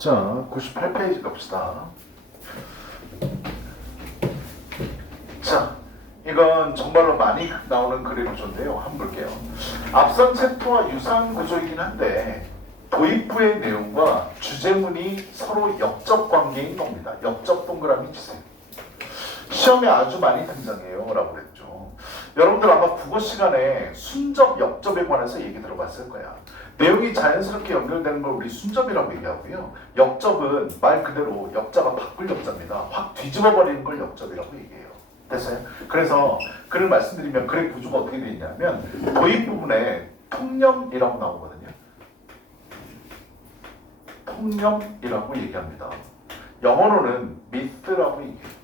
자, 98페이지 갑시다. 자, 이건 정말로 많이 나오는 그림 구조인데요. 한번 볼게요. 앞선 챕터와 유사한 구조이긴 한데 도입부의 내용과 주제문이 서로 역접 관계인 겁니다. 역접 동그라미 치세요. 시험에 아주 많이 등장해요 라고 그랬죠. 여러분들 아마 국어 시간에 순접, 역접에 관해서 얘기 들어봤을 거야. 내용이 자연스럽게 연결되는 걸 우리 순접이라고 얘기하고요. 역접은 말 그대로 역자가 바꿀 역자입니다. 확 뒤집어 버리는 걸 역접이라고 얘기해요. 됐어요? 그래서 글을 말씀드리면 글의 구조가 어떻게 되어 있냐면 도입 부분에 통념이라고 나오거든요. 통념이라고 얘기합니다. 영어로는 myth라고 얘기해요.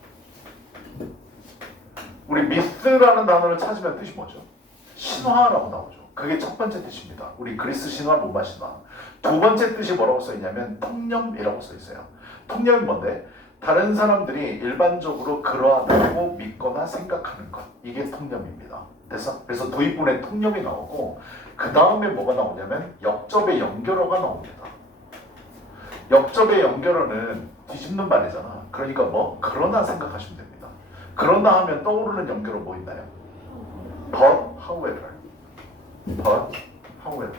우리 myth라는 단어를 찾으면 뜻이 뭐죠? 신화라고 나오죠. 그게 첫 번째 뜻입니다. 우리 그리스 신화, 로마 신화. 두 번째 뜻이 뭐라고 써있냐면 통념이라고 써있어요. 통념이 뭔데? 다른 사람들이 일반적으로 그러하다고 믿거나 생각하는 것. 이게 통념입니다. 그래서 도입부에 통념이 나오고 그 다음에 뭐가 나오냐면 역접의 연결어가 나옵니다. 역접의 연결어는 뒤집는 말이잖아. 그러니까 뭐? 그러나 생각하시면 됩니다. 그러나 하면 떠오르는 연결어 뭐 있나요? But, however. But, however.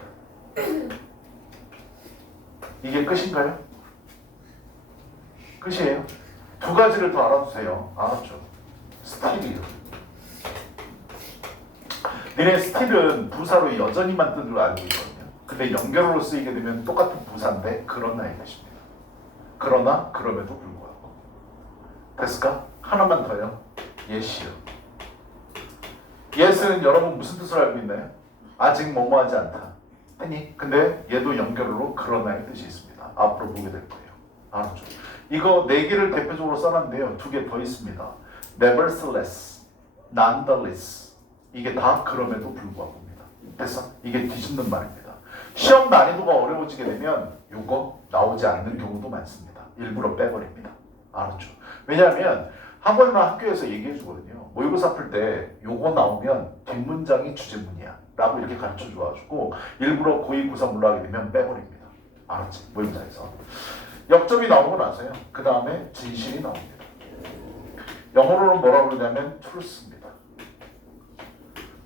이게 끝인가요? 끝이에요? 두 가지를 더 알아두세요. 알았죠? still이요. 니네 still은 부사로 여전히만 뜻으로 알고 있거든요. 근데 연결어로 쓰이게 되면 똑같은 부사인데 그러나의 뜻입니다. 그러나 그럼에도 불구하고. 됐을까? 하나만 더요. yes요. yes는 여러분 무슨 뜻을 알고 있나요? 아직 뭐뭐하지 않다. 아니, 근데 얘도 연결어로 그러나의 뜻이 있습니다. 앞으로 보게 될 거예요. 알았죠? 이거 네 개를 대표적으로 써놨는데요. 두 개 더 있습니다. nevertheless, nonetheless. 이게 다 그럼에도 불구하고입니다. 됐어? 이게 뒤집는 말입니다. 시험 난이도가 어려워지게 되면 이거 나오지 않는 경우도 많습니다. 일부러 빼버립니다. 알았죠? 왜냐하면 학원이나 학교에서 얘기해 주거든요. 모의고사 풀 때 요거 나오면 뒷문장이 주제문이야 라고 이렇게 가르쳐 줘가지고 일부러 고2, 고3 올라가게 되면 빼버립니다. 알았지? 모의고사에서. 역접이 나오고 나서요. 그 다음에 진실이 나옵니다. 영어로는 뭐라고 그러냐면 truth입니다.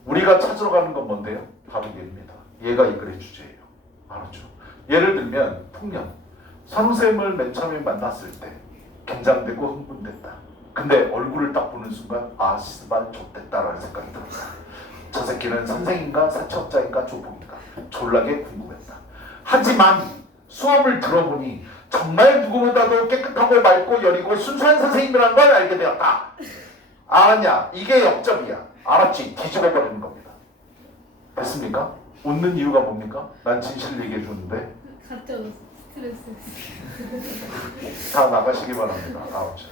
우리가 찾으러 가는 건 뭔데요? 바로 얘입니다. 얘가 이 글의 주제예요. 알았죠? 예를 들면 통념. 선생님을 맨 처음에 만났을 때 긴장되고 흥분됐다. 근데 얼굴을 딱 보는 순간 아 씨발 좆됐다라는 생각이 들었다. 저 새끼는 선생인가 사채업자인가 조폭인가 졸라게 궁금했다. 하지만 수업을 들어보니 정말 누구보다도 깨끗하고 맑고 여리고 순수한 선생님이라는 걸 알게 되었다. 알았냐? 이게 역접이야. 알았지? 뒤집어버리는 겁니다. 됐습니까? 웃는 이유가 뭡니까? 난 진실을 얘기해 주는데 가짜 스트레스. 다 나가시기 바랍니다. 알았죠?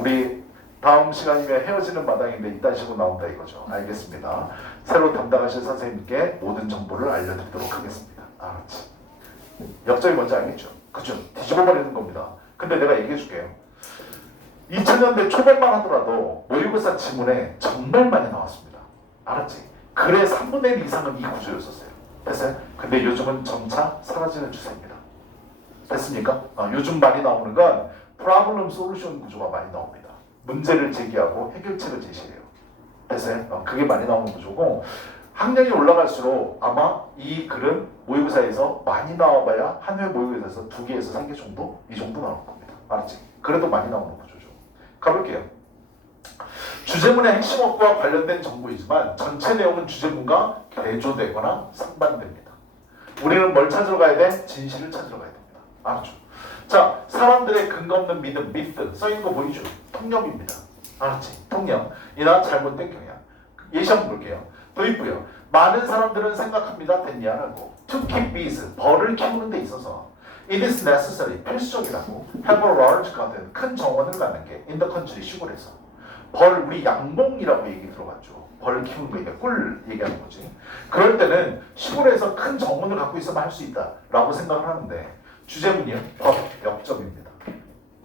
우리 다음 시간이면 헤어지는 마당인데 이딴 식으로 나온다 이거죠. 알겠습니다. 새로 담당하실 선생님께 모든 정보를 알려드리도록 하겠습니다. 알았지? 역접이 뭔지 알겠죠? 그죠? 뒤집어버리는 겁니다. 근데 내가 얘기해 줄게요. 2000년대 초반만 하더라도 모의고사 지문에 정말 많이 나왔습니다. 알았지? 글의 3분의 1 이상은 이 구조였었어요. 됐어요? 근데 요즘은 점차 사라지는 추세입니다. 됐습니까? 요즘 많이 나오는 건 problem solution 구조가 많이 나옵니다. 문제를 제기하고 해결책을 제시해요. 됐어요? 그게 많이 나오는 구조고 학년이 올라갈수록 아마 이 글은 모의고사에서 많이 나와봐야 한 회 모의고사에서 2개에서 3개 정도? 이 정도 나올 겁니다. 알았지? 그래도 많이 나오는 구조죠. 가볼게요. 주제문의 핵심어과 관련된 정보이지만 전체 내용은 주제문과 대조되거나 상반됩니다. 우리는 뭘 찾으러 가야 돼? 진실을 찾으러 가야 됩니다. 알았죠? 자, 사람들의 근거 없는 믿음, myth 써있는 거 보이죠? 통념입니다. 알았지? 통념. 이나 잘못된 경향. 예시 한번 볼게요. 도입부요. 많은 사람들은 생각합니다. 됐냐라고. To keep peace. 벌을 키우는 데 있어서 it is necessary. 필수적이라고. have a large garden. 큰 정원을 갖는 게 in the country. 시골에서. 벌, 우리 양봉이라고 얘기 들어봤죠. 벌 키우는 거, 그러니까 꿀 얘기하는 거지. 그럴 때는 시골에서 큰 정원을 갖고 있으면 할 수 있다 라고 생각을 하는데 주제문이요. 역접입니다.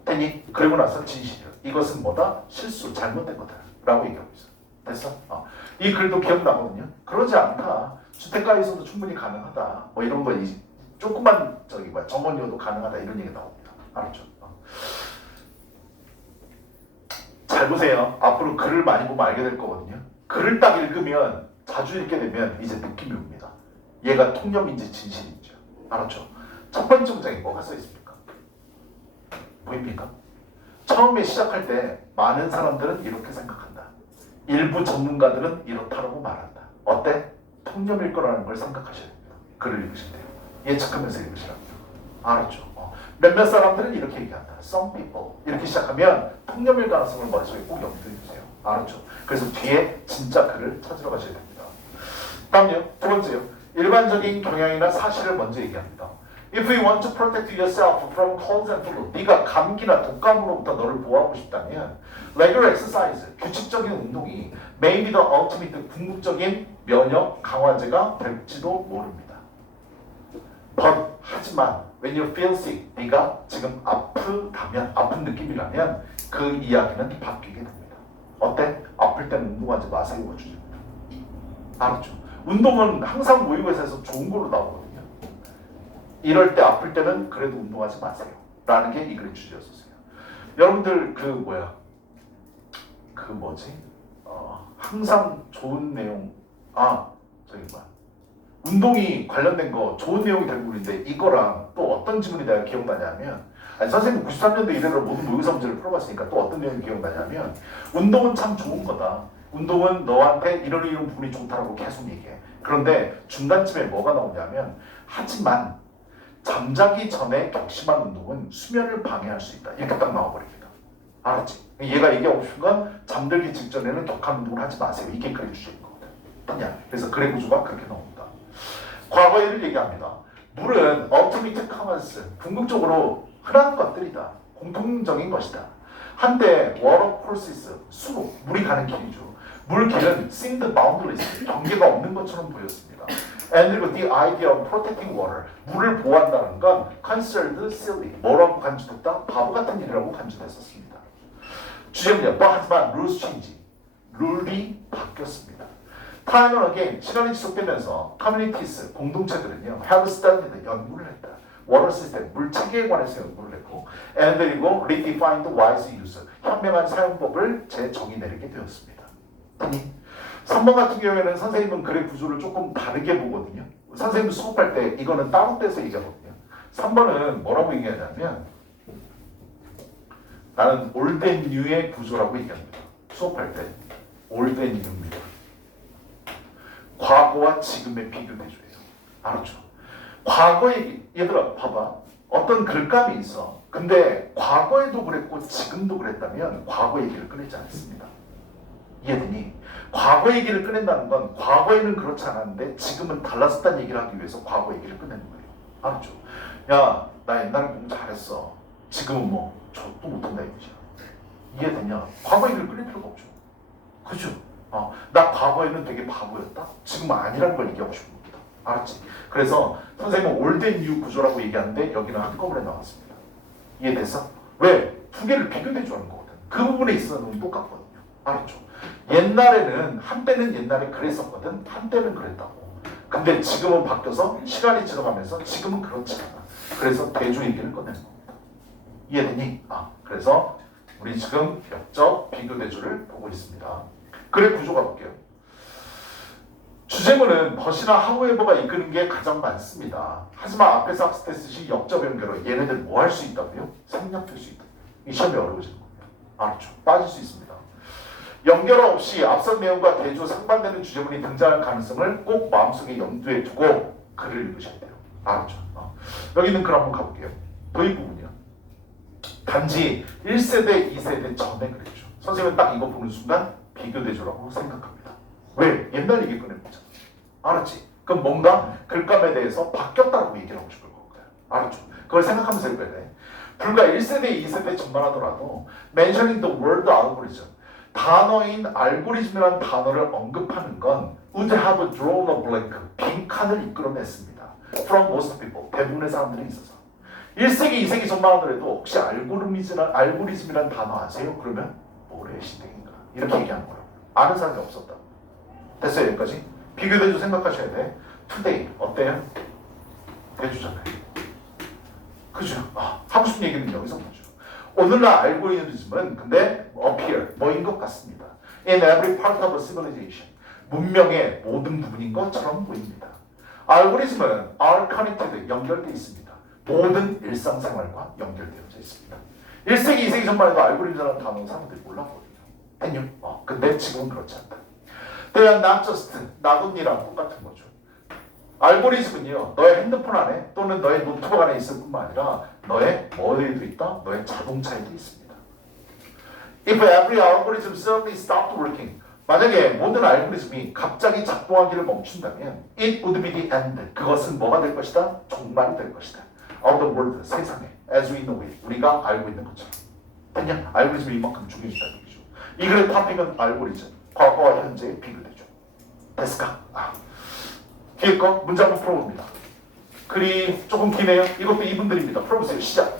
됐니? 그리고 나서 진실이요. 이것은 뭐다? 실수, 잘못된 거다 라고 얘기하고 있어. 됐어? 이 글도 기억나거든요. 그러지 않다. 주택가에서도 충분히 가능하다. 뭐 이런 거 조금만 정원이어도 가능하다 이런 얘기 나옵니다. 알았죠? 잘 보세요. 앞으로 글을 많이 보면 알게 될 거거든요. 글을 딱 읽으면 자주 읽게 되면 이제 느낌이 옵니다. 얘가 통념인지 진실인지. 알았죠? 첫 번째 문장에 뭐가 써 있습니까? 보입니까? 처음에 시작할 때 많은 사람들은 이렇게 생각한다. 일부 전문가들은 이렇다라고 말한다. 어때? 통념일 거라는 걸 생각하셔야 됩니다. 글을 읽으실 때요. 예측하면서 읽으시라고요. 알았죠? 몇몇 사람들은 이렇게 얘기한다. Some people. 이렇게 시작하면 통념일 가능성을 머릿속에 꼭 염두해 주세요. 알았죠? 그래서 뒤에 진짜 글을 찾으러 가셔야 됩니다. 다음요. 두 번째요. 일반적인 경향이나 사실을 먼저 얘기합니다. If you want to protect yourself from colds and flu, 네가 감기나 독감으로부터 너를 보호하고 싶다면 regular exercise, 규칙적인 운동이 may be the ultimate, 궁극적인 면역 강화제가 될지도 모릅니다. But, 하지만 when you feel sick, 네가 지금 아프다면, 아픈 느낌이라면 그 이야기는 바뀌게 됩니다. 어때? 아플 때는 운동하지 마세요가 주제입니다. 알았죠? 운동은 항상 모의고사에서 좋은 걸로 나오거든요. 이럴 때 아플 때는 그래도 운동하지 마세요. 라는 게 이 글의 주제였었어요. 여러분들 항상 좋은 내용 운동이 관련된 거 좋은 내용이 된 글인데 이거랑 또 어떤 지문이 내가 기억나냐면 선생님 93년도 이래로 모든 모의고사 문제를 풀어봤으니까 또 어떤 내용이 기억나냐면 운동은 참 좋은 거다. 운동은 너한테 이런 부분이 좋다라고 계속 얘기해. 그런데 중간쯤에 뭐가 나오냐면 하지만 잠자기 전에 격심한 운동은 수면을 방해할 수 있다. 이렇게 딱 나와버립니다. 알았지? 얘가 얘기하고 싶은 건 잠들기 직전에는 격한 운동을 하지 마세요. 이게 글의 주제인 거거든. 그냥 그래서 글의 구조가 그렇게 나옵니다. 과거에를 얘기합니다. 물은 ultimate commons, 궁극적으로 흔한 것들이다. 공통적인 것이다. 한때 water courses, 수로 물이 가는 길이죠. 물길은 seemed boundless, 경계가 없는 것처럼 보였습니다. And 그리고 the idea of protecting water, 물을 보호한다는 건 considered silly, 뭐라고 간주됐다? 바보 같은 일이라고 간주됐었습니다. 주제는요, 하지만 rules change, 룰이 바뀌었습니다. Time and again, 시간이 지속되면서 communities, 공동체들은요, have studied, 연구를 했다. water system, 물 체계에 관해서 연구를 했고, and 그리고 redefined wise use, 현명한 사용법을 재정의 내리게 되었습니다. 3번 같은 경우에는 선생님은 글의 구조를 조금 다르게 보거든요. 선생님 수업할 때 이거는 따로 떼서 얘기하거든요. 3번은 뭐라고 얘기하냐면 나는 old and new의 구조라고 얘기합니다. 수업할 때 old and new입니다. 과거와 지금의 비교 대조예요. 알았죠? 과거 얘기, 얘들아 봐봐. 어떤 글감이 있어. 근데 과거에도 그랬고 지금도 그랬다면 과거 얘기를 꺼내지 않습니다. 이해되니? 과거 얘기를 꺼낸다는 건 과거에는 그렇지 않았는데 지금은 달라졌다는 얘기를 하기 위해서 과거 얘기를 꺼내는 거예요. 알았죠? 야, 나 옛날에 공부 잘했어. 지금은 뭐 저도 못한다 이거죠. 이해되냐? 과거 얘기를 꺼낼 필요가 없죠. 그죠? 나 과거에는 되게 바보였다? 지금은 아니라는 걸 얘기하고 싶은 겁니다. 알았지? 그래서 선생님은 old and new 구조라고 얘기하는데 여기는 한꺼번에 나왔습니다. 이해됐어? 왜? 두 개를 비교대조하는 거거든. 그 부분에 있어서는 똑같거든요. 알았죠? 옛날에는 한때는 옛날에 그랬었거든. 한때는 그랬다고. 근데 지금은 바뀌어서 시간이 지나가면서 지금은 그렇지 않아. 그래서 대조 얘기를 꺼내는 겁니다. 이해되니? 그래서 우리 지금 역적 비교 대조를 보고 있습니다. 글의 구조가 볼게요. 주제문은 벗이나 however가 이끄는 게 가장 많습니다. 하지만 앞에서 학습 때 쓰신 역적 연결로 얘네들 뭐 할 수 있다고요? 생략될 수 있다. 이 시험이 어려워지는 겁니다. 알았죠? 빠질 수 있습니다. 연결 없이 앞선 내용과 대조 상반되는 주제문이 등장할 가능성을 꼭 마음속에 염두에 두고 글을 읽으셔야 돼요. 알았죠? 여기 있는 글 한번 가볼게요. 도입 부분이요. 단지 1세대, 2세대 전에 그랬죠. 선생님은 딱 이거 보는 순간 비교대조라고 생각합니다. 왜? 옛날 얘기 꺼내보자. 알았지? 그럼 뭔가 글감에 대해서 바뀌었다고 얘기를 하고 싶을 거고요. 알았죠? 그걸 생각하면서 읽어야 돼. 불과 1세대, 2세대 전만 하더라도 mentioning the word algorithm, 단어인 알고리즘이라는 단어를 언급하는 건 would have drawn a blank, 빈칸을 이끌어냈습니다. From most people, 대부분의 사람들이 있어서. 1세기, 2세기 전만 하더라도 혹시 알고리즘이라는 단어 아세요? 그러면 모래 시대인가? 이렇게 얘기하는 거라고. 아는 사람이 없었다. 됐어요? 여기까지? 비교대조 생각하셔야 돼. Today, 어때요? 대조잖아요. 그죠? 하고 싶은 얘기는 여기서 보죠. 오늘날 알고리즘은 근데 appear, 뭐인 것 같습니다. In every part of a civilization. 문명의 모든 부분인 것처럼 보입니다. 알고리즘은 are connected, 연결되어 있습니다. 모든 일상생활과 연결되어져 있습니다. 1세기, 2세기 전만 해도 알고리즘이라는 단어 사람들이 몰랐거든요. 됐요? 근데 지금은 그렇지 않다. They are not just, 나돈이랑 똑같은 거죠. 알고리즘은요, 너의 핸드폰 안에 또는 너의 노트북 안에 있을 뿐만 아니라 너의 머리에도 있다, 너의 자동차에도 있습니다. If every algorithm suddenly stopped working, 만약에 모든 알고리즘이 갑자기 작동하기를 멈춘다면 it would be the end. 그것은 뭐가 될 것이다? 종말이 될 것이다. Of the world, 세상에 as we know it, 우리가 알고 있는 것처럼. 그냥 알고리즘이 이만큼 중요하다는 얘기죠. 이 글의 토픽은 알고리즘, 과거와 현재에 비교되죠. 됐을까? 뒤에 거 문제 한번 풀어봅니다. 글이 조금 기네요. 이것도 이분들입니다. 풀어보세요. 시작.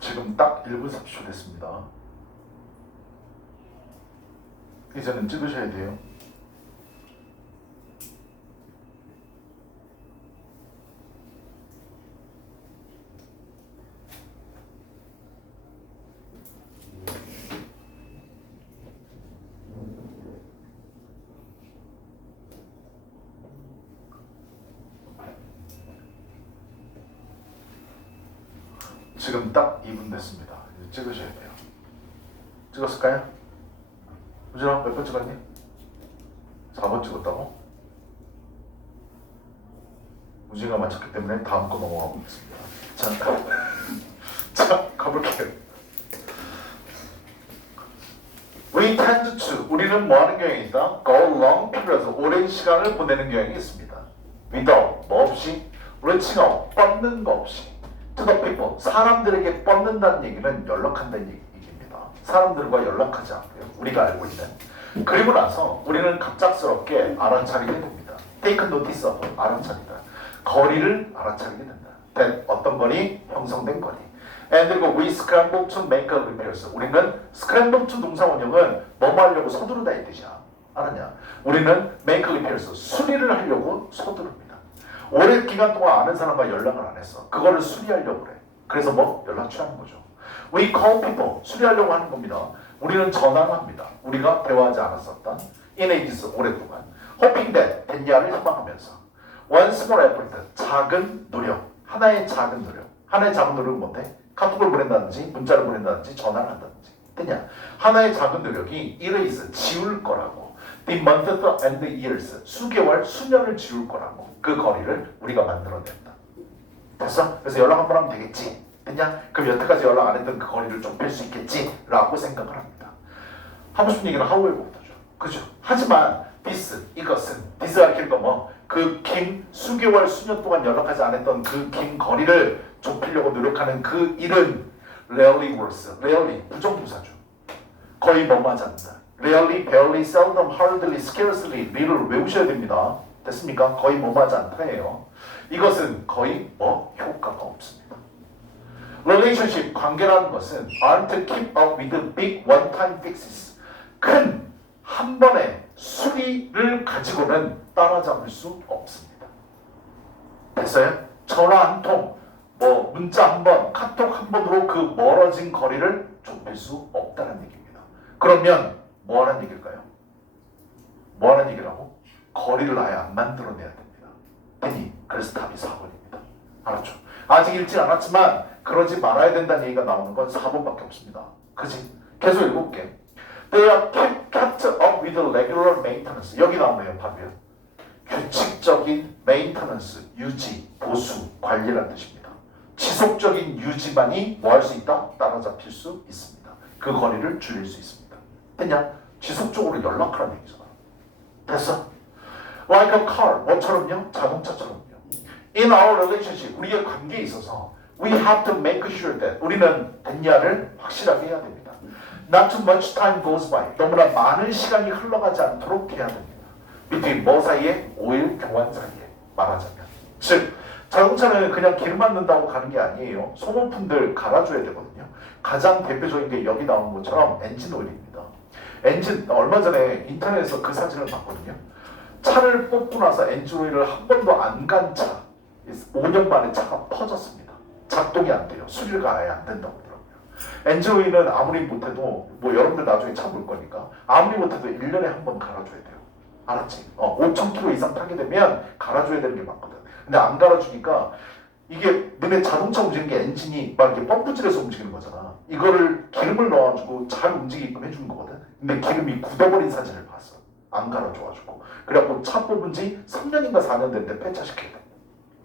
지금 딱 1분 30초 됐습니다. 이제는 찍으셔야 돼요. 지금 딱 2분 됐습니다. 이제 찍으셔야 돼요. 찍었을까요? 우진아 몇 번 찍었니? 4번 찍었다고? 우진이가 맞췄기 때문에 다음 거 넘어가고 있습니다. 자, 가볼게요. We tend to, 우리는 뭐 하는 경향이 있다? Go long periods, 오랜 시간을 보내는 경향이 있습니다. without, 뭐 없이, reaching out, 뻗는 거 없이. To the people, 사람들에게 뻗는다는 얘기는 연락한다는 얘기입니다. 사람들과 연락하지 않고요. 우리가 알고 있는. 그리고 나서 우리는 갑작스럽게 알아차리게 됩니다. Take notice of, 알아차리다. 거리를 알아차리게 된다. That, 어떤 거리? 형성된 거리. And 그리고 we scramble to make a repairs. 우리는 scramble to 동사 원형은 뭐뭐 하려고 서두르다 이 뜻이야. 알았냐? 우리는 make a repairs, 수리를 하려고 서두릅니다. 오랜 기간 동안 아는 사람과 연락을 안 했어. 그거를 수리하려고 그래. 그래서 뭐? 연락 취하는 거죠. We call people, 수리하려고 하는 겁니다. 우리는 전화를 합니다. 우리가 대화하지 않았었던 in ages, 오랫동안. hoping that, 됐냐를 희망하면서. one small effort, 작은 노력. 하나의 작은 노력. 하나의 작은 노력은 뭔데? 카톡을 보낸다든지 문자를 보낸다든지 전화를 한다든지. 됐냐? 하나의 작은 노력이 erase, 지울 거라고. The months and the years, 수개월, 수년을 지울 거라고. 그 거리를 우리가 만들어냈다. 됐어? 그래서 연락 한번 하면 되겠지. 됐냐? 그럼 여태까지 연락 안 했던 그 거리를 좁힐 수 있겠지? 라고 생각을 합니다. 하고 싶은 얘기는 하우에부터죠. 그죠? 하지만 this, 이것은 this가 길 거면 그 긴 수개월, 수년 동안 연락하지 않았던 그 긴 거리를 좁히려고 노력하는 그 일은 rarely works. rarely, 부정부사죠. 거의 뭐하지 않는다. rarely, barely, seldom, hardly, scarcely, little 외우셔야 됩니다. 됐습니까? 거의 뭐하지 않다예요. 이것은 거의 뭐 효과가 없습니다. relationship, 관계라는 것은 aren't to keep up with the big one-time fixes. 큰 한 번의 수리를 가지고는 따라잡을 수 없습니다. 됐어요? 전화 한 통, 뭐 문자 한 번, 카톡 한 번으로 그 멀어진 거리를 좁힐 수 없다는 얘기입니다. 그러면 뭐 하는 얘기일까요? 뭐 하는 얘기라고? 거리를 아예 안 만들어내야 됩니다. 되니 그래서 답이 4번입니다. 알았죠? 아직 읽지 않았지만 그러지 말아야 된다는 얘기가 나오는 건 4번밖에 없습니다. 그지? 계속 읽어볼게. They are kept up with regular maintenance. 여기 나오네요. 봐봐요. 규칙적인 maintenance, 유지, 보수, 관리라는 뜻입니다. 지속적인 유지만이 뭐 할 수 있다? 따라잡힐 수 있습니다. 그 거리를 줄일 수 있습니다. 됐냐? 지속적으로 연락하라는 얘기잖아. 됐어? Like a car, 뭐처럼요? 자동차처럼요. In our relationship, 우리의 관계에 있어서 we have to make sure that 우리는 됐냐를 확실하게 해야 됩니다. Not too much time goes by. 너무나 많은 시간이 흘러가지 않도록 해야 됩니다. between 뭐 사이에? 오일 교환 사이에 말하자면. 즉 자동차는 그냥 길 맞는다고 가는 게 아니에요. 소모품들 갈아줘야 되거든요. 가장 대표적인 게 여기 나온 것처럼 엔진 오일입니다. 엔진 얼마 전에 인터넷에서 그 사진을 봤거든요. 차를 뽑고 나서 엔진 오일을 한 번도 안 간 차, 5년 만에 차가 퍼졌습니다. 작동이 안 돼요. 수리가 아예 안 된다고 하더라고요. 엔진 오일은 아무리 못해도 뭐 여러분들 나중에 차 볼 거니까 아무리 못해도 1년에 한 번 갈아줘야 돼요. 알았지? 5,000km 이상 타게 되면 갈아줘야 되는 게 맞거든. 근데 안 갈아주니까 이게 너네 자동차 움직이는 게 엔진이 막 이렇게 펌프질해서 움직이는 거잖아. 이거를 기름을 넣어가지고 잘 움직이게끔 해주는 거거든. 근데 기름이 굳어버린 사진을 봤어. 안 갈아줘가지고. 그래갖고 차 뽑은 지 3년인가 4년 됐는데 폐차시켜야 돼.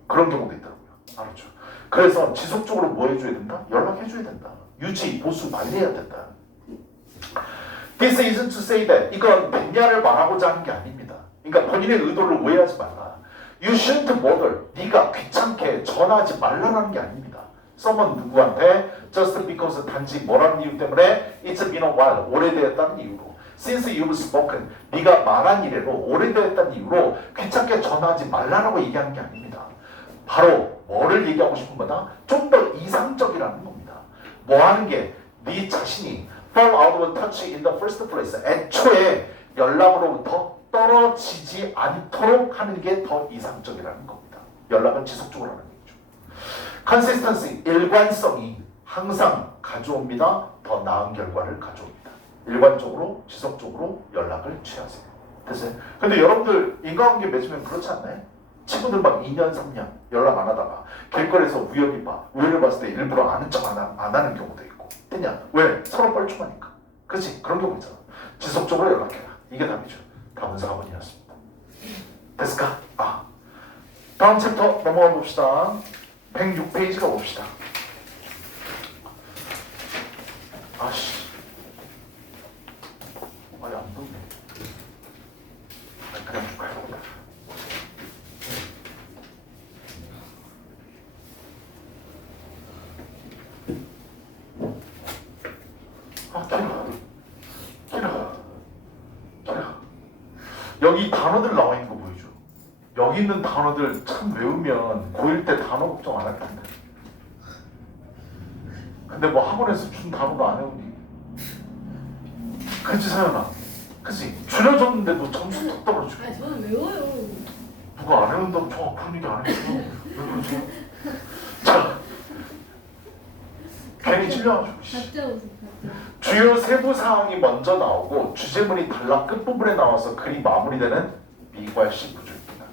그런 경우도 있더라고요. 알았죠? 그래서 지속적으로 뭐 해줘야 된다? 연락해줘야 된다. 유지, 보수, 관리해야 된다. This isn't to say that 이건 됐냐를 말하고자 하는 게 아닙니다. 그러니까 본인의 의도를 오해하지 말라. You shouldn't bother. 네가 귀찮게 전화하지 말라는 게 아닙니다. someone 누구한테 just because 단지 뭐라는 이유 때문에 it's been a while 오래되었다는 이유로 since you've spoken 네가 말한 이래로 오래되었다는 이유로 귀찮게 전화하지 말라라고 얘기하는 게 아닙니다. 바로 뭐를 얘기하고 싶은 거다? 좀 더 이상적이라는 겁니다. 뭐 하는 게 네 자신이 fall out of touch in the first place 애초에 연락으로부터 떨어지지 않도록 하는 게 더 이상적이라는 겁니다. 연락은 지속적으로 하는 얘기죠. consistency, 일관성이 항상 가져옵니다. 더 나은 결과를 가져옵니다. 일관적으로 지속적으로 연락을 취하세요. 됐어요? 근데 여러분들 인간관계 맺으면 그렇지 않나요? 친구들 막 2년, 3년 연락 안 하다가 길거리에서 우연히 봐. 우연히 봤을 때 일부러 아는 척 안 하는 경우도 있고. 됐냐? 왜? 서로 뻘쭘하니까. 그치? 그런 경우 있잖아. 지속적으로 연락해라. 이게 답이죠. 답은 4번이었습니다. 됐을까? 다음 챕터 넘어가 봅시다. 106페이지가 봅시다. 아씨. 아니 안 보이네. 그냥 쭉 가요. 길어. 여기 단어들 나와 있는 거 보이죠? 여기 있는 단어들 참 외우면 고1 때 단어 걱정 안 할 텐데. 근데 뭐 학원에서 준 단어도 안 외우니. 그치 사연아? 그치? 줄여줬는데도 점수 뚝 떨어지고. 아니 저는 외워요. 누가 안 외운다고 저 그런 얘기 안 했어. 왜 그러지? 자, 괜히 찔려가지고. 가짜 웃음 가짜. 주요 세부 사항이 먼저 나오고 주제문이 단락 끝부분에 나와서 글이 마무리되는 미괄식 구조입니다.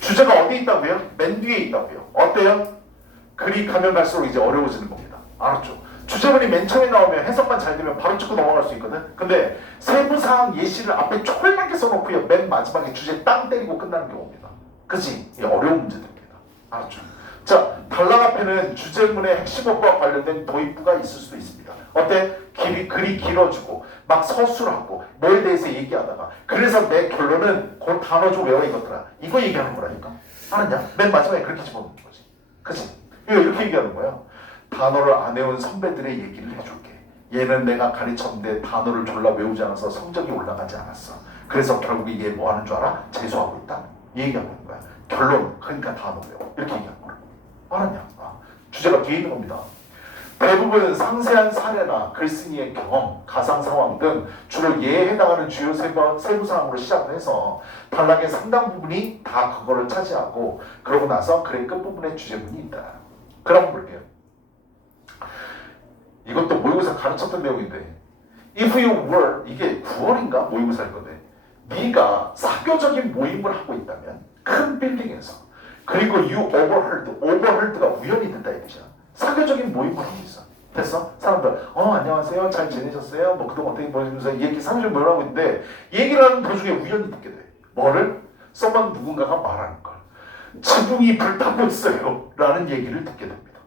주제가 어디 있다고요? 맨 뒤에 있다고요. 어때요? 글이 가면 갈수록 이제 어려워지는 겁니다. 알았죠? 주제문이 맨 처음에 나오면 해석만 잘 되면 바로 찍고 넘어갈 수 있거든. 근데 세부 사항 예시를 앞에 촐하게 써놓고요. 맨 마지막에 주제 땅 때리고 끝나는 경우입니다. 그치? 이 어려운 문제들입니다. 알았죠? 자, 단락 앞에는 주제문의 핵심어과 관련된 도입부가 있을 수도 있습니다. 어때? 글이 길어지고 막 서술하고 뭐에 대해서 얘기하다가 그래서 내 결론은 그 단어 좀 외워 이것들아. 이거 얘기하는 거라니까. 알았냐? 맨 마지막에 그렇게 집어넣는 거지. 그치? 이렇게 얘기하는 거야. 단어를 안 외운 선배들의 얘기를 해줄게. 얘는 내가 가르쳤는데 단어를 졸라 외우지 않아서 성적이 올라가지 않았어. 그래서 결국에 얘 뭐 하는 줄 알아? 재수하고 있다. 얘기하고 있는 거야. 결론, 그러니까 단어 외워. 이렇게 얘기하는 거야. 알았냐? 주제가 뒤에 있는 겁니다. 대부분 상세한 사례나 글쓴이의 경험, 가상 상황 등 주로 예에 해당하는 주요 세부 사항으로 시작해서 단락의 상당 부분이 다 그거를 차지하고 그러고 나서 글의 끝부분에 주제문이 있다. 그럼 볼게요. 이것도 모의고사 가르쳤던 내용인데 If you were, 이게 9월인가 모의고사일 건데 네가 사교적인 모임을 하고 있다면 큰 빌딩에서 그리고 you overheard가 우연히 듣다 이거잖아. 사교적인 모임을 하고 있어. 됐어? 사람들 안녕하세요. 잘 지내셨어요? 뭐 그동안 어떻게 보내시면서 얘기 사교적인 모임을 하고 있는데 얘기를 하는 도중에 우연히 듣게 돼. 뭐를? 누군가가 말하는 걸. 지붕이 불타고 있어요. 라는 얘기를 듣게 됩니다.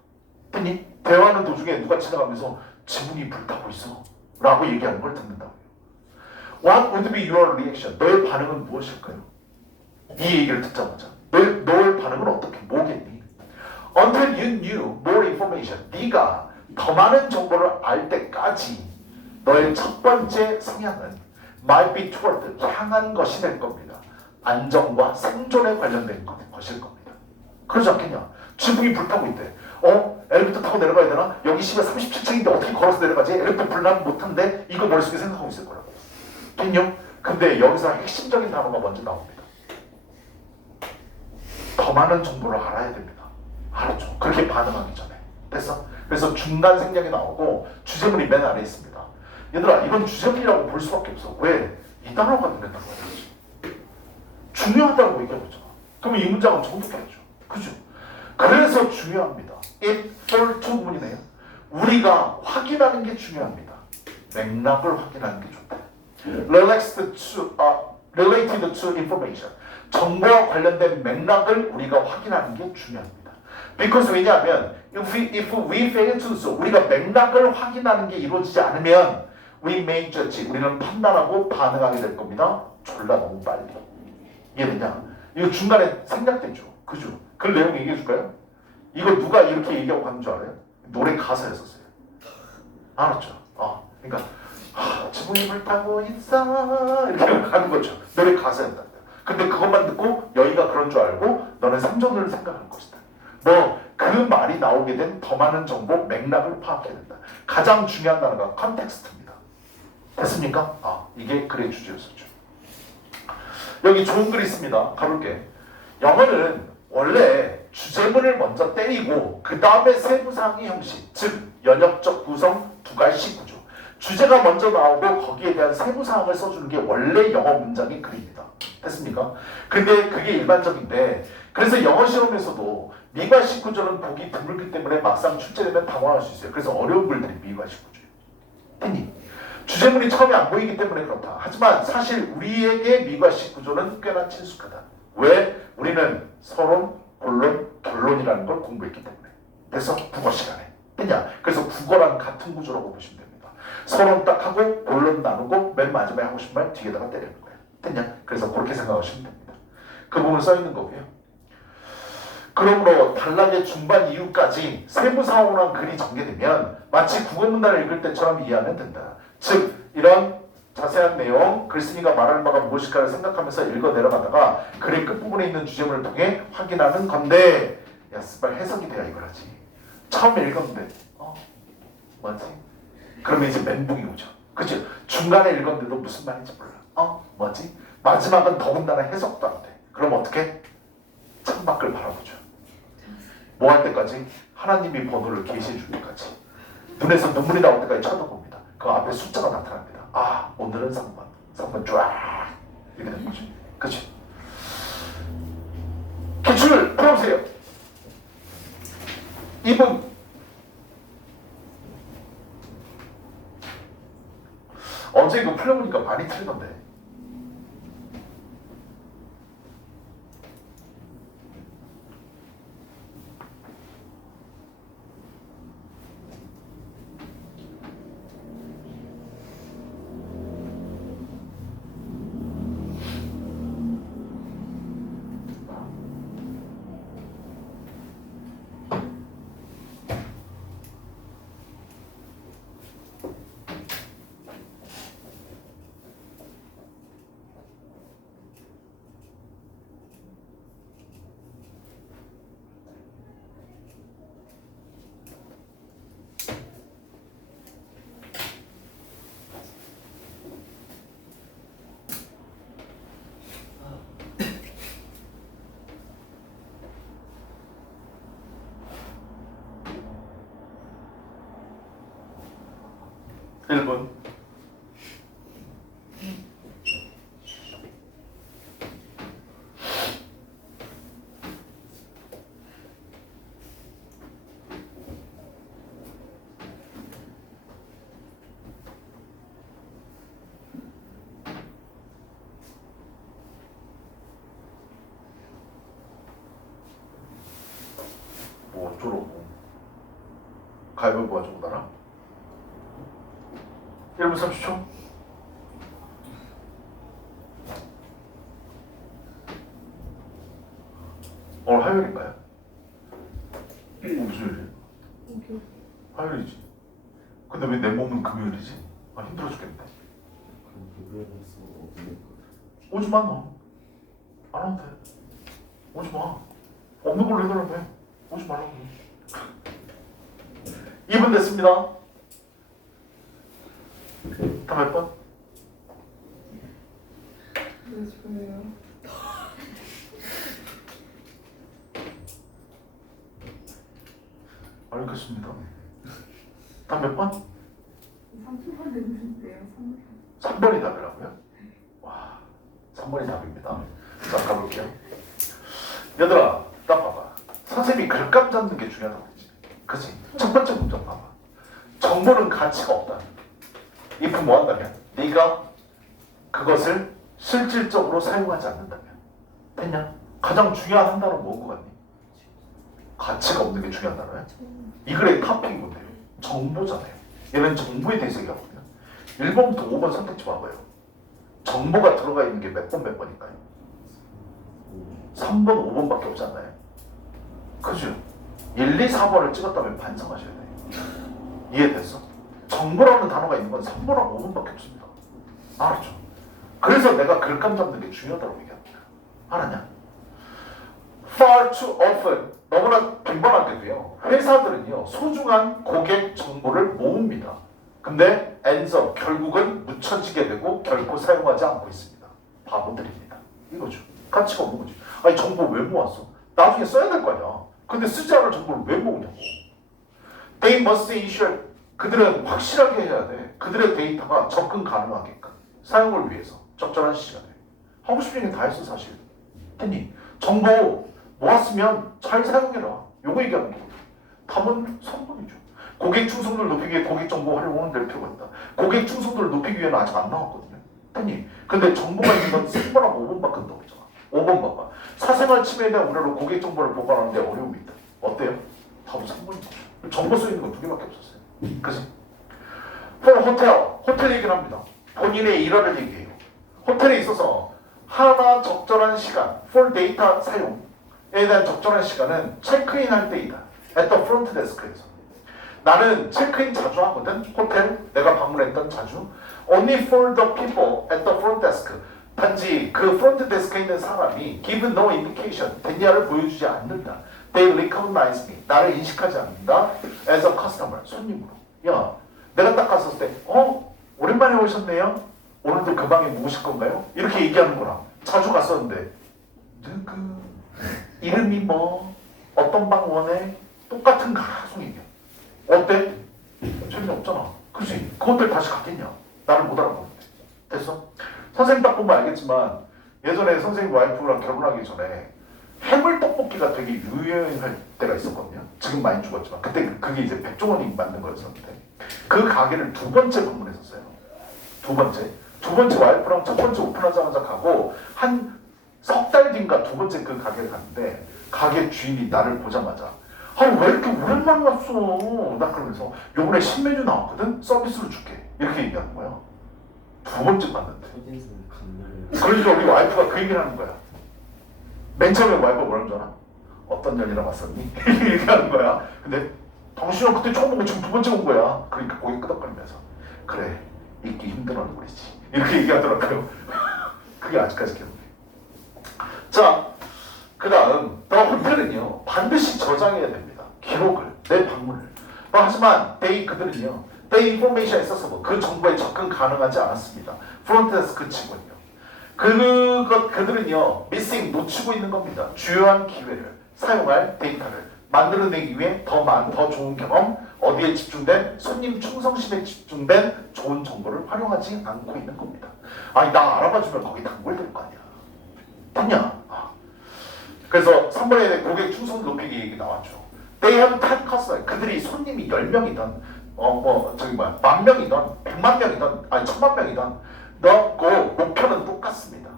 됐니? 대화하는 도중에 누가 지나가면서 지붕이 불타고 있어. 라고 얘기하는 걸 듣는다고요. What would be your reaction? 너의 반응은 무엇일까요? 이 얘기를 듣자마자 너의 반응은 어떻게 뭐겠니? Until you knew more information. 네가 더 많은 정보를 알 때까지 너의 첫 번째 성향은 might be toward 향한 것이 될 겁니다. 안정과 생존에 관련된 것일 겁니다. 그러지 않겠냐? 지붕이 불타고 있대. 엘리베이터 타고 내려가야 되나? 여기 시가 37층인데 어떻게 걸어서 내려가지? 엘리베이터 불나면 못한데? 이거 머릿속에 생각하고 있을 거라고. 됐냐? 근데 여기서 핵심적인 단어가 먼저 나옵니다. 더 많은 정보를 알아야 됩니다. 알았죠? 그렇게 반응하기 전에. 됐어? 그래서 중간 생략이 나오고 주제문이 맨 아래에 있습니다. 얘들아, 이건 주제문이라고 볼 수밖에 없어. 왜? 이 단어가 눈에 들어와야지. 중요하다고 얘기하잖아. 그러면 이 문장은 정독해야죠. 그죠? 그래서 중요합니다. It for two 부분이네요. 우리가 확인하는 게 중요합니다. 맥락을 확인하는 게 좋다. Related to information. 정보와 관련된 맥락을 우리가 확인하는 게 중요합니다. Because 왜냐하면 if we fail to do so, 우리가 맥락을 확인하는 게 이루어지지 않으면 we may judge, 우리는 판단하고 반응하게 될 겁니다. 졸라 너무 빨리. 이해되냐? 이거 중간에 생략되죠. 그죠? 그 내용 얘기해 줄까요? 이거 누가 이렇게 얘기하고 가는 줄 알아요? 노래 가사였었어요. 알았죠? 그러니까 지붕이 불타고 있어 이렇게 가는 거죠. 노래 가사였다. 근데 그것만 듣고 여기가 그런 줄 알고 너는 생존을 생각할 것이다. 그 말이 나오게 된 더 많은 정보, 맥락을 파악해야 된다. 가장 중요한 단어가 컨텍스트입니다. 됐습니까? 이게 글의 주제였었죠. 여기 좋은 글이 있습니다. 가볼게. 영어는 원래 주제문을 먼저 때리고 그 다음에 세부사항의 형식, 즉 연역적 구성, 두괄식 구조. 주제가 먼저 나오고 거기에 대한 세부사항을 써주는 게 원래 영어 문장의 글입니다. 됐습니까? 근데 그게 일반적인데 그래서 영어 시험에서도 미괄식 구조는 보기 드물기 때문에 막상 출제되면 당황할 수 있어요. 그래서 어려운 글들이 미괄식 구조예요. 됐니? 주제문이 처음에 안 보이기 때문에 그렇다. 하지만 사실 우리에게 미괄식 구조는 꽤나 친숙하다. 왜? 우리는 서론, 본론, 결론이라는 걸 공부했기 때문에. 그래서 국어 시간에. 됐냐? 그래서 국어랑 같은 구조라고 보시면 됩니다. 서론 딱 하고 본론 나누고 맨 마지막에 하고 싶은 말 뒤에다가 때리는 거예요. 됐냐? 그래서 그렇게 생각하시면 됩니다. 그 부분 써 있는 거고요. 그러므로 단락의 중반 이후까지 세부사항으로 한 글이 전개되면 마치 국어문단을 읽을 때처럼 이해하면 된다. 즉 이런 자세한 내용, 글쓴이가 말하는 바가 무엇일까를 생각하면서 읽어 내려가다가 글의 끝부분에 있는 주제문을 통해 확인하는 건데 야 스발 해석이 돼야 이걸 하지. 처음에 읽었는데 뭐지? 그러면 이제 멘붕이 오죠. 그치? 중간에 읽었는데도 무슨 말인지 몰라. 뭐지? 마지막은 더군다나 해석도 안 돼. 그럼 어떻게? 창밖을 바라보죠. 뭐 할 때까지? 하나님이 번호를 계시해 줄 때까지. 눈에서 눈물이 나올 때까지 쳐다봅니다. 그 앞에 숫자가 나타납니다. 오늘은 3번 쫙 이렇게 되는 거죠. 그치? 기출 풀어보세요. 2분. 어제 이거 풀어보니까 많이 틀리던데. 1분. 뭐 어쩌라고. 가위바위보 가지고 나라. 1분 30초. 오늘 화요일인가요? 무슨 요일이에요? 오케이. 화요일이지. 근데 왜 내 몸은 금요일이지? 아 힘들어 죽겠네. 오지 마 너. 안 와도 돼. 오지 마. 없는 걸로 해달라며. 오지 말라고. 2분 됐습니다. 다 몇 번? 네, 좋아요. 알겠습니다. 다 몇 번? 3분 됐는데요. 3번이 답이라고요? 와, 3번이 답입니다. 자, 가볼게요. 얘들아, 딱 봐봐. 선생님이 글감 잡는 게 중요하다고 했지. 그치? 첫 번째 문장 봐봐. 정보는 가치가 없다. if 뭐 한다면? 네가 그것을 실질적으로 사용하지 않는다면. 됐냐? 가장 중요한 단어는 뭔 것 같니? 가치가 없는 게 중요한 단어야? 이 글의 탑픽이 뭔데요? 정보잖아요. 얘는 정보에 대해서 얘기하거든요. 1번부터 5번 선택지 봐봐요. 정보가 들어가 있는 게 몇 번일까요? 3번, 5번밖에 없지 않나요? 그죠? 1, 2, 4번을 찍었다면 반성하셔야 돼요. 이해됐어? 정보라는 단어가 있는 건 3번하고 5번밖에 없습니다. 알았죠? 그래서 내가 글감 잡는 게 중요하다고 얘기합니다. 알았냐? Far too often, 너무나 빈번하게도요. 회사들은요, 소중한 고객 정보를 모읍니다. 근데 ends up, 결국은 묻혀지게 되고 결코 사용하지 않고 있습니다. 바보들입니다. 이거죠. 가치가 없는 거지. 아니 정보 왜 모았어? 나중에 써야 될 거 아니야. 근데 쓰지 않을 정보를 왜 모으냐고. They must ensure, 그들은 확실하게 해야 돼. 그들의 데이터가 접근 가능하게끔 사용을 위해서 적절한 시간에 하고 싶은 얘기 다 했어 사실. 됐니? 정보 모았으면 잘 사용해라. 요거 얘기하는 거거든. 답은 3번이죠. 고객 충성도를 높이기 위해 고객 정보 활용은 될 필요가 있다. 고객 충성도를 높이기 위해는 아직 안 나왔거든요. 됐니? 근데 정보가 있는 건 3번하고 5번밖에 없잖아. 5번 봐봐. 사생활 침해에 대한 우려로 고객 정보를 보관하는데 어려움이 있다. 어때요? 답은 3번이죠. 정보 쓰이는 건 2개밖에 없었어요. 그치? For 호텔 얘기를 합니다. 본인의 일화를 얘기해요. 호텔에 있어서 하나 적절한 시간, for 데이터 사용에 대한 적절한 시간은 체크인 할 때이다. at the front desk에서. 나는 체크인 자주 하거든. 호텔 내가 방문했던 자주. Only for the people at the front desk. 단지 그 front desk에 있는 사람이 give no indication, 대냐를 보여주지 않는다. They recognize me. 나를 인식하지 않는다. As a customer, 손님으로. 야, 내가 딱 갔을 때, 오랜만에 오셨네요. 오늘도 그 방에 묵으실 건가요? 이렇게 얘기하는 거랑 자주 갔었는데 누구? 이름이 뭐? 어떤 방 원해? 똑같은 가속 얘기야. 어때? 재미없잖아. 그치? 그 호텔 다시 갔겠냐? 나를 못 알아보는데. 됐어? 선생님 딱 보면 알겠지만 예전에 선생님 와이프랑 결혼하기 전에 해물떡볶이가 되게 유행할 때가 있었거든요. 지금 많이 죽었지만 그때 그게 이제 백종원이 만든 거였었는데 그 가게를 2번째 방문했었어요. 2번째 와이프랑 첫 번째 오픈하자마자 가고 한 석 달 뒤인가 2번째 그 가게를 갔는데 가게 주인이 나를 보자마자 왜 이렇게 오랜만에 왔어? 나 그러면서 요번에 신메뉴 나왔거든? 서비스로 줄게. 이렇게 얘기하는 거야. 2번째 봤는데. 그러니까 우리 와이프가 그 얘기를 하는 거야. 맨 처음에 와이프가 뭐라는 줄 알아? 어떤 년이랑 왔었니? 이렇게 하는 거야. 근데 당신은 그때 처음 보고 지금 2번째 온 거야. 그러니까 고개 끄덕거리면서 그래, 잊기 힘든 얼굴이지. 이렇게 얘기하더라고요. 그게 아직까지 기억해. 자, 그 다음 더 호텔은요 반드시 저장해야 됩니다. 기록을, 내 방문을. 하지만 그들은요 they information에 있어서 그 정보에 접근 가능하지 않았습니다. 프론트데스크 직원이요. 그들은요 missing, 놓치고 있는 겁니다. 주요한 기회를 사용할 데이터를 만들어내기 위해 더 좋은 경험, 어디에 집중된? 손님 충성심에 집중된 좋은 정보를 활용하지 않고 있는 겁니다. 아니 나 알아봐주면 거기 단골될 거 아니야. 됐냐? 그래서 3번에 고객 충성 높이기 얘기 나왔죠. They have 10 customers. 그들이 손님이 10명이든 만 명이든 100만 명이든 아니 1000만 명이든 the goal 목표는 똑같습니다.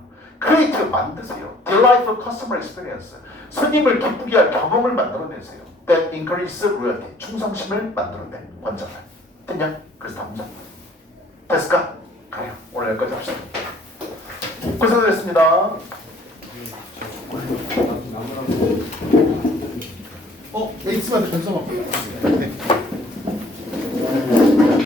create 만드세요. delightful customer experience. 손님을 기쁘게 할 경험을 만들어내세요. that increase loyalty. 충성심을 만들어내. 관장을. 됐냐? 그래서 다음 장. 됐을까? 그래요. 오늘 여기까지 합시다. 고생하셨습니다. X만 변성합니다.